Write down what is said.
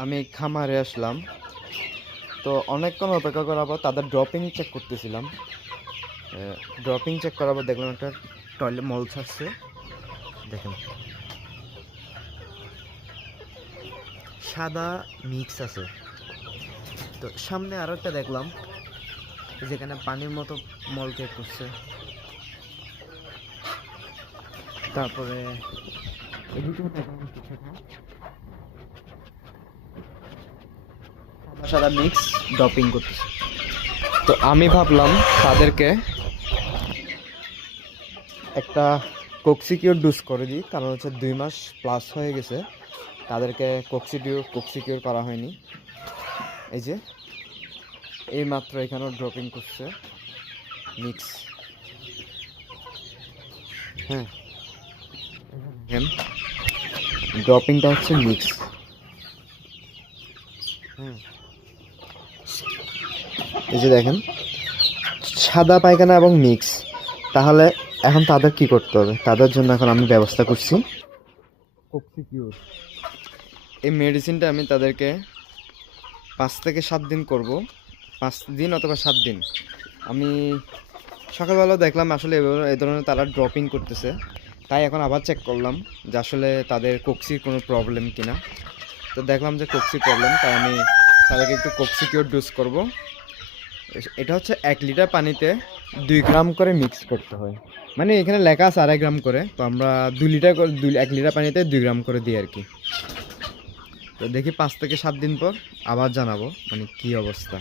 আমি খামারে আসলাম, তো অনেকক্ষণ অপেক্ষা করার পর তাদের ড্রপিং চেক করতেছিলাম। ড্রপিং চেক করার পর দেখলাম একটা টয়লেট মল ছাড়ছে। দেখেন সাদা মিক্স আছে। তো সামনে আরও একটা দেখলাম যেখানে পানির মতো মল চেক করছে। তারপরে এদিকেও দেখলাম কিছুটা সাদা সাদা মিক্স ড্রপিং করতেছে। তো আমি ভাবলাম তাদেরকে একটা কোক্সিকিওর ডোজ করে দিই, কারণ হচ্ছে 2 মাস প্লাস হয়ে গেছে তাদেরকে কোক্সিকিওর করা হয়নি। এই যে এই মাত্র এখানেও ড্রপিং করছে মিক্স। হ্যাঁ, ড্রপিংটা হচ্ছে মিক্স। হ্যাঁ, এই যে দেখেন সাদা পায়খানা এবং মিক্স। তাহলে এখন তাদের কি করতে হবে? তাদের জন্য এখন আমি ব্যবস্থা করছি কোক্সিকিওর। এই মেডিসিনটা আমি তাদেরকে 5 থেকে 7 দিন করব, 5 দিন অথবা 7 দিন। আমি সকালবেলা দেখলাম আসলে এই ধরনের তারা ড্রপিং করতেছে, তাই এখন আবার চেক করলাম যে আসলে তাদের কোক্সির কোনো প্রবলেম কিনা। তো দেখলাম যে কোক্সি প্রবলেম, তাই আমি তাদেরকে একটু কোক্সিকিওর ডোজ করব। এটা হচ্ছে 1 লিটার পানিতে 2 গ্রাম করে মিক্স করতে হয়। মানে এখানে লেখা আছে 2.5 গ্রাম করে, তো আমরা 2 লিটার করে 1 লিটার পানিতে 2 গ্রাম করে দিই আর কি। তো দেখি 5 থেকে 7 দিন পর আবার জানাবো মানে কি অবস্থা।